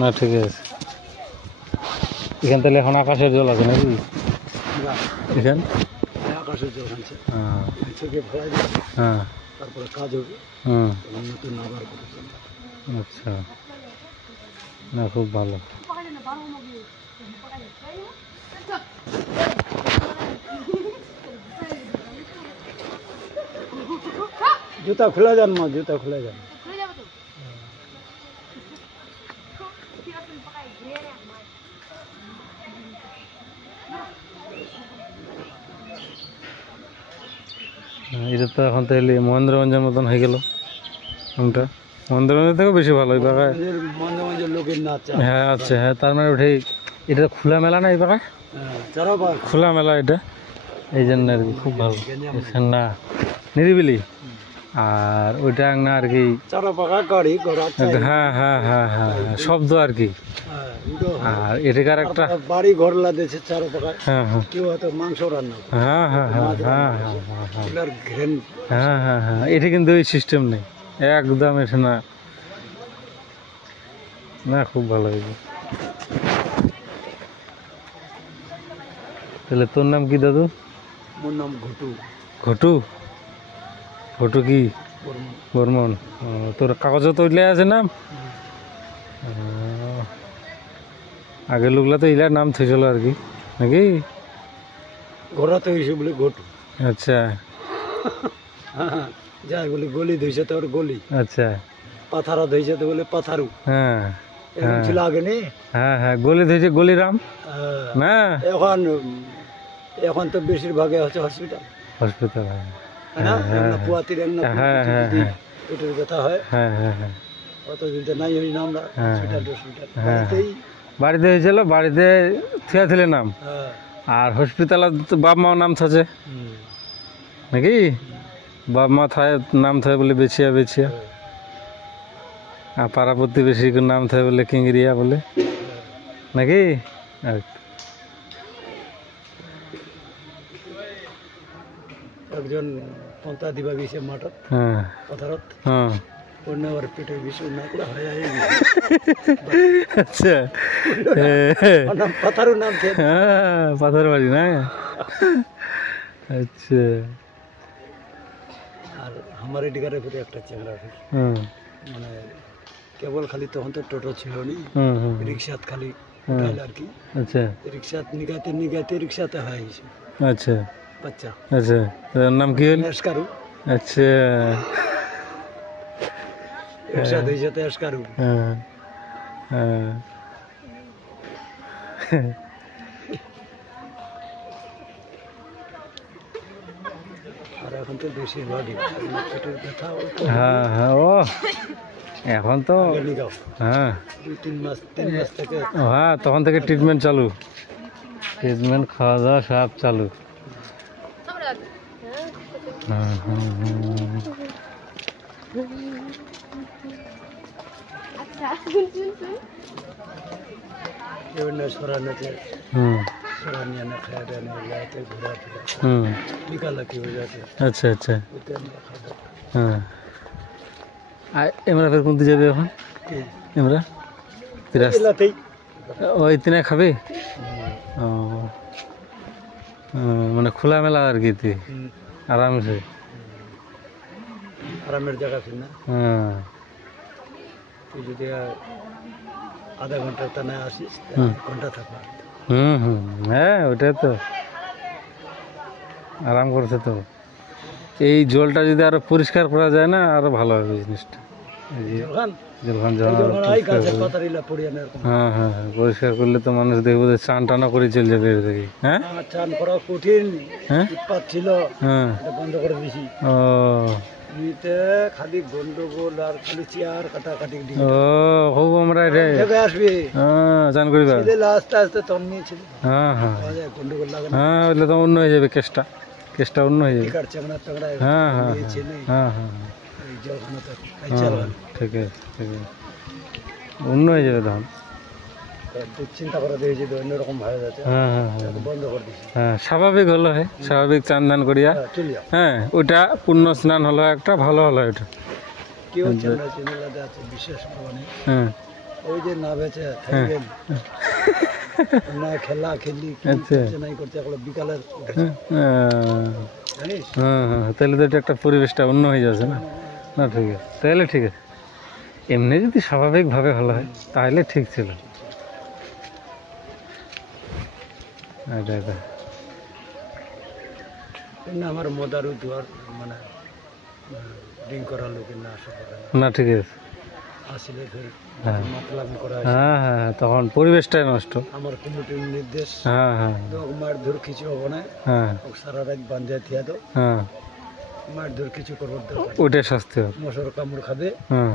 না ঠিক আছে। এখান থেকে এখন আকাশের জল আছে নাকি এখান? আকাশের জল আছে। হ্যাঁ থেকে ভরাই দিবে, হ্যাঁ তারপরে কাজ হবে, নতুন আবার করতে। আচ্ছা, না খুব ভালো। জুতা খুলে যান মা, জুতা খুলে যান। এটা তো এখন তাহলে মহেন্দ্রগঞ্জের মতন হয়ে গেল রুমটা। মহেন্দ্রগঞ্জের থেকেও বেশি ভালো এই বাগায়। লোকের নাচ। হ্যাঁ আচ্ছা, হ্যাঁ তার মানে ওটাই, এটা খোলা মেলা না এই বাগায়? খোলা মেলা এটা, এই জন্য আর কি খুব ভালো না, নিরিবিলি। আর ওইটা না আর কি, হ্যাঁ হ্যাঁ হ্যাঁ হ্যাঁ শব্দ আর কি। আর এটাকার একটা বাড়ি ঘর লাদেছে চারপাশে। হ্যাঁ হ্যাঁ কেউ হয়তো মাংস রান্না করে। হ্যাঁ হ্যাঁ হ্যাঁ হ্যাঁ হ্যাঁ হ্যাঁ হ্যাঁ হ্যাঁ এটা কিন্তু ওই সিস্টেম নেই একদম, এটা না, না খুব ভালো হয়েছে। তাহলে তোর নাম কি দাদু? মোর নাম ঘটু। ঘটু? ঘটু কি বর্মন? তোর কাগজও তো উঠলে আছে নাম? আগের লোকলা তো ইলার নাম থইছিল আর কি নাকি? ঘোড়া তো হয়েছে বলে ঘটু। আচ্ছা যাই বলে গলি ধুইছে তো ওর গলি। আচ্ছা পাথারা ধুইছে তো বলে পাথারু। হ্যাঁ এরকম ছিল আগে নেই? হ্যাঁ হ্যাঁ গলি ধুইছে গলিরাম না? এখন তো বেশিরভাগে হচ্ছে হসপিটাল। হসপিটাল পুয়াতির হ্যাঁ হ্যাঁ হ্যাঁ পেটের ব্যথা হয়। হ্যাঁ হ্যাঁ হ্যাঁ অতদিন তো নাই হই না আমরা হসপিটাল। বাড়িতে হয়েছিল, বাড়িতে থিয়া ছিলে নাম, আর হসপিটালত বাপ মাও নাম থাকে নাকি? বাপ মা থায় নাম থাকে বলে বেছিয়া বেছিয়া, আর পাড়া প্রতিবেশী নাম থাকে বলে কিংরিয়া বলে নাকি? একজন পন্থা দিবা গেছে মাঠত, পাথারত, অন্য আবার পেটের বিষয় না করে হয়। আচ্ছা পাথারু নাম, হ্যাঁ পাথর বাড়ি না? আচ্ছা। আর আমার এদিকার উপরে একটা চেংড়া মানে কেবল খালি তখন তো টোটো ছিল নি, রিক্সাত খালি উঠাইল আর কি। আচ্ছা রিক্সাত নিগাতে নিগাতে রিক্সাতে হয়ে গেছে। আচ্ছা বাচ্চা। আচ্ছা তার নাম কি হল? এসকারু। আচ্ছা একসাথে হয়েছে তো এসকারু। হ্যাঁ হ্যাঁ আর এখন তো বেশিরভাগই পেটের ব্যথা। হ্যাঁ হ্যাঁ ও এখন তো হ্যাঁ 2-3 মাস থেকে, হ্যাঁ তখন থেকে ট্রিটমেন্ট চালু, ট্রিটমেন্ট খাওয়া দাওয়া সব চালু। হ্যাঁ হ্যাঁ আচ্ছা আচ্ছা হ্যাঁ। এমরা ফের কোনতে যাবে এখন? এমরা ওই তিনে খাবে? ও মানে খোলা মেলা আর কি, তুই আরামসে আরামের জায়গা ছিল না। হ্যাঁ তুই যদি আধা ঘন্টা টানা আসিস, ঘন্টা থাকবা। হ্যাঁ ওটাই তো আরাম করছে তো। এই জলটা যদি আরো পরিষ্কার করা যায় না আরো ভালো হবে জিনিসটা। হ্যাঁ হ্যাঁ হ্যাঁ পরিষ্কার করলে তো মানুষ দেখবো যে চান টানা করে চলে যাবে এর থেকে। হ্যাঁ চান করা কঠিন, হ্যাঁ ছিল, বন্ধ করে দিছি। ও খালি গন্ডগোল আর খালি চেয়ার কাটাকাটি। ও খুব আমরা আসবি চান করিবা আস্তে আস্তে তখন নিয়েছিল। হ্যাঁ হ্যাঁ গন্ডগোল লাগে, হ্যাঁ ওইলে তো অন্য হয়ে যাবে, কেসটা অন্য হয়ে যাবে। হ্যাঁ হ্যাঁ হ্যাঁ হ্যাঁ ঠিক আছে ঠিক আছে, অন্য হয়ে যাবে তখন। চিন্তা করা দিয়েছি তো অন্যরকম হয়ে যাচ্ছে। হ্যাঁ হ্যাঁ বন্ধ করে দিচ্ছি। হ্যাঁ স্বাভাবিক হলো, হ্যাঁ স্বাভাবিক চান ধান করিয়া, হ্যাঁ ওইটা পূর্ণ স্নান হলো একটা, ভালো হলো ওইটা। কেউ বিশেষ হ্যাঁ ওই যে না বেচে থাকবেন না খেলা খেলি আচ্ছা। নাই করতে এখন বিকালের জানিস হ্যাঁ হ্যাঁ, তাহলে তো এটা একটা পরিবেশটা অন্য হয়ে যাচ্ছে না। না ঠিক আছে, তাহলে ঠিক আছে। এমনি যদি স্বাভাবিকভাবে ভালো হয় তাহলে ঠিক ছিল। আচ্ছা আচ্ছা, না আমার মদারু দুয়ার মানে ড্রিঙ্ক করার লোকের না আসা করে না না ঠিক আছে। আসলে ফের হ্যাঁ। মাতলামি করা হয়। হ্যাঁ হ্যাঁ, তখন পরিবেশটাই নষ্ট। আমার কমিটির নির্দেশ হ্যাঁ হ্যাঁ মার ধর কিছু হবো না হ্যাঁ সারা রাত বান্ধে থিয়া তো হ্যাঁ, মার ধর কিছু করবার দরকার ওইটাই শাস্তি হবে। মশার কামড় খাবে হ্যাঁ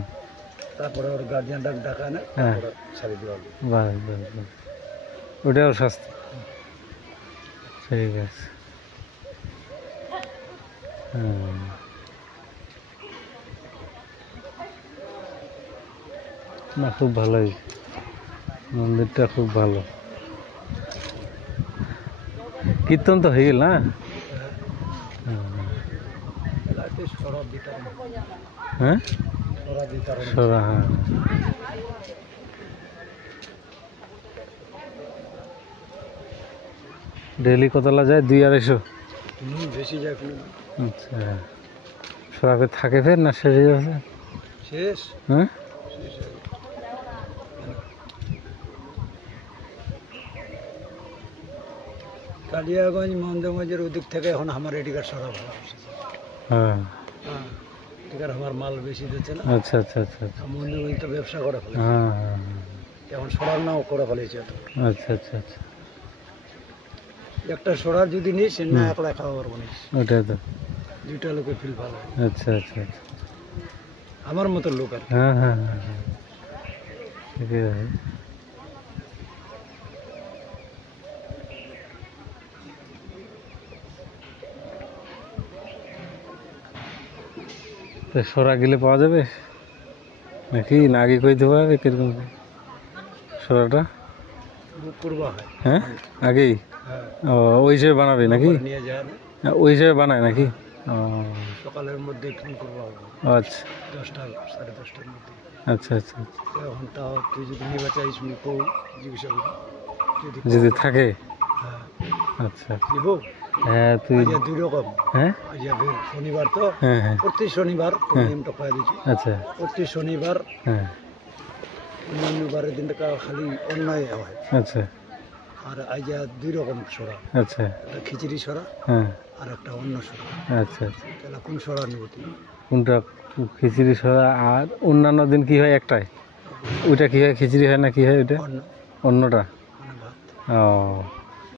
তারপরে ওর গার্জিয়ান ডাকা না হ্যাঁ, তারপরে ছাড়ি দেওয়া হবে। বাস বাস বাস, ওটাও শাস্তি। ঠিক আছে। হুম, না খুব ভালোই, মন্দিরটা খুব ভালো। কীর্তন তো হয়ে গেল না? এলাকাতে সরা বিতরণ হ্যাঁ, সরা বিতরণ সরা, হ্যাঁ। ডেইলি কতলা যায়? 200-250? বেশি যায় কোনো আচ্ছা, সরাবে থাকে ফের না শেষ হয়ে গেছে? শেষ হ্যাঁ, শেষ হয়ে গেছে। কালিয়াগঞ্জ মন্দগঞ্জের ওদিক থেকে এখন আমার এদিকার সরা ভালো আসছে। হ্যাঁ, হ্যাঁ এদিকার আমার মাল বেশি দিচ্ছে না আচ্ছা আচ্ছা আচ্ছা আচ্ছা, মন্দগঞ্জ তো ব্যবসা করে ফেলে হ্যাঁ হ্যাঁ এখন সরার নাও করে ফেলেছে তো হ্যাঁ, আচ্ছা আচ্ছা আচ্ছা, একটা সরার যদি নিস সে না একলা খাওয়া পারবো না ওটাই তো। দুইটা লোকে ফিল ভালো হয়। আচ্ছা আচ্ছা আচ্ছা, আমার মতো লোক আর কি। হ্যাঁ হ্যাঁ হ্যাঁ হ্যাঁ, ঠিক আছে। তো সরা গেলে পাওয়া যাবে নাকি না আগে কইতে পারবে কিরকম সরাটা? বুক করবা হয় হ্যাঁ, আগেই? হ্যাঁ ও, ওই হিসেবে বানাবে নাকি? নিয়ে যায় না ওই হিসেবে বানায় নাকি? ও সকালের মধ্যে ফোন করবো হবে আচ্ছা 10টা 10:30টার মধ্যে। আচ্ছা আচ্ছা আচ্ছা, এখন তাও তুই যদি নিবা চাইস মুখো জিজ্ঞাসা করি যদি যদি থাকে। হ্যাঁ আচ্ছা, নিব হ্যাঁ তুই, আজ দুই রকম হ্যাঁ আজ ফের শনিবার তো হ্যাঁ হ্যাঁ, প্রতি শনিবার নিয়মটা পাই দিচ্ছি আচ্ছা প্রতি শনিবার হ্যাঁ, অন্যান্য বারের দিনটা খালি অন্যায় হয় আচ্ছা আর আজ দুই রকম সরা আচ্ছা, একটা খিচড়ি সরা হ্যাঁ আর একটা অন্য সরা আচ্ছা আচ্ছা। তাহলে কোন সরা নিব তুই কোনটা? খিচুড়ি সরা। আর অন্যান্য দিন কি হয় একটাই? ওইটা কি হয়, খিচুড়ি হয় না কি হয় ওইটা? অন্য অন্যটা? মানে ভাত ও